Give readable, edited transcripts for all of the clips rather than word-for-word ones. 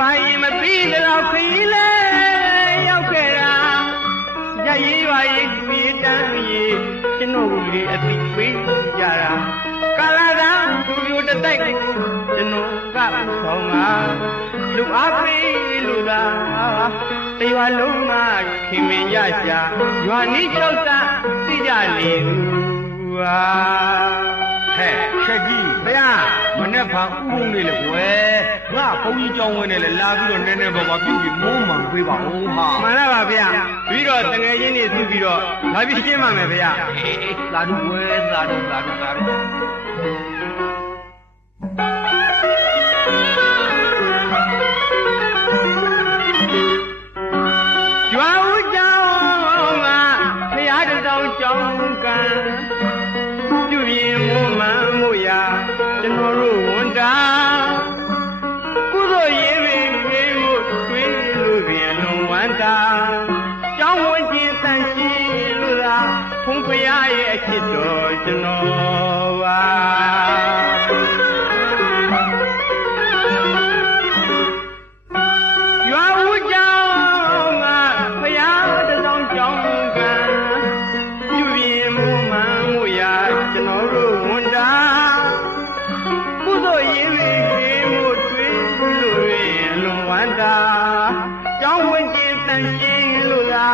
ဘာရင်မပြီးတော့ခရီးလဲရောက်ခဲ့တာရရေးရွာရေးသူရေးတန်းရေးကျွန်တော်ကိုလေအတိပေးကြတာကာလာသာသူမျိုးတတိုက်ကိုကျွန်တော်ကဆောင်တာလူအားပေးလူသာတရွာလုံးကခင်မင်ရရှာရွာနီး၆သာသိကြလေသူဟာဟဲ့ချက်ကြီးဗျာမနဲ့ဖာဥပုံလေးလေကွယ်ငါဘုန်းကြီးကြောင်းဝင်နေလေလာပြီးတော့နည်းနည်းပါးပါပြုပြီးမိုးမှန်ပေးပါဦးဟာမှန်လားပါဗျာပြီးတော့တငယ်ချင်းတွေသူပြီးတော့လာပြီးရှင်းပါမယ်ဗျာလာတို့ကွယ်လာတို့ရွာဦးကျောင်းကဖရာတတော်ကျောင်းကံပြုပြင်မှုမှန်မှုရာကျွန်တော်တို့ဝန်တာကုသိုလ်ရေးပြီးမှုတွေးလို့ပြင်လုံးဝန္တာကျောင်းဝင်ခြင်းတန်ရှိလို့သာဖုံးဖရာရဲ့အချစ်တော်ကျွန်တော်ပါရွာဦးကျောင်းကဖရာတတော်ကျောင်းကံပြုပြင်မှုမှန်မှုရာကျွန်တော်တို့ဝန်တာကုသိုလ်ရေးပြီးမှုတွေးလို့ပြင်လုံးဝန္တာကျောင်းဝင်ခြင်းတန်ရှိလို့သာ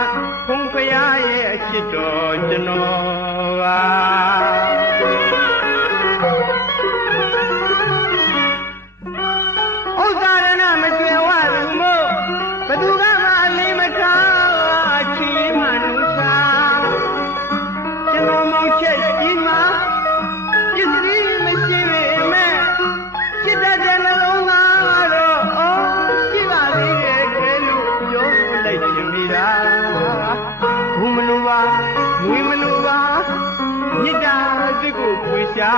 ဖုံးဖရာရဲ့အချစ်တော်ကျွန်တော်ပါဥစ္စာရဏမကျွယ်ဝသူမို့ဘသူကမှအလေးမထားချီးမနုစာကျွန်တော်မောင်ချက်ကြီးမှာပစ္စည်းမရှိပေမဲ့စိတ်တည်းနှလုံးသားတော့အော်ရှိပါသေးတယ်ကဲလို့ပြောလိုက်ချင်မိတာဘူးမလို့ပါငွေမလို့ပါမြစ်တာစစ်ကိုပွေရှာ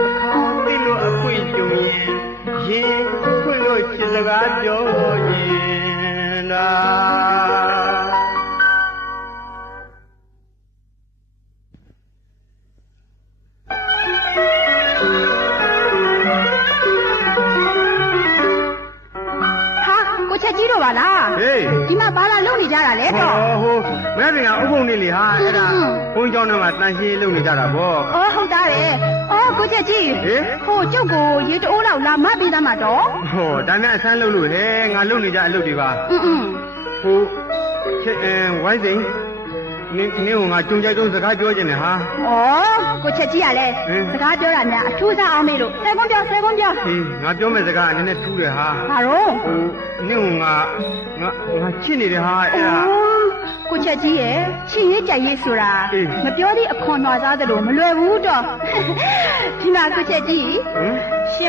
အခါသိလို့အခွင့်ကြုံရင်ရင်ခွင့်လို့ချစ်စကားပြောရင်တာကိုချက်ကြီးတို့ပါလားဟေးဒီမှာဘာလာလုပ်နေကြတာလဲတော့ဟိုမဲပင်ကဥပုံနေလေဟာအဲ့ဒါဘုန်းကြီးကျောင်းထဲမှာတန်ရှင်းလုပ်နေကြတာဗောအော်ဟုတ်တာပဲအော်ကိုချက်ကြီးဟိုကျုပ်ကိုရေတိုးလောက်လာမပေးသားမှာတော့ဟောဒါနဲ့အဆန်းလုပ်လို့ဟဲ့ငါလုပ်နေကြအလုပ်တွေပါဟိုချက်ဝိုင်းစိန်နင်းကငါကြုံကြိုက်ဆုံးစကားပြောခြင်းနဲ့ဟာဩကိုချက်ကြီးကလည်းစကားပြောတာများအထူးစားအောင်မေးလို့ဆဲကွန်းပြောဟေးငါပြောမယ့်စကားနည်းနည်းထူးတယ်ဟာဘာတော့ဟိုနင်းကငါချစ်နေတယ်ဟာအဲ့ဒါကိုချက်ကြီးရဲ့ချစ်ရေးကြိုက်ရေးဆိုတာမပြောသည့်အခွန်တော်သားသလိုမလွယ်ဘူးတော့ဒီမှာကိုချက်ကြီး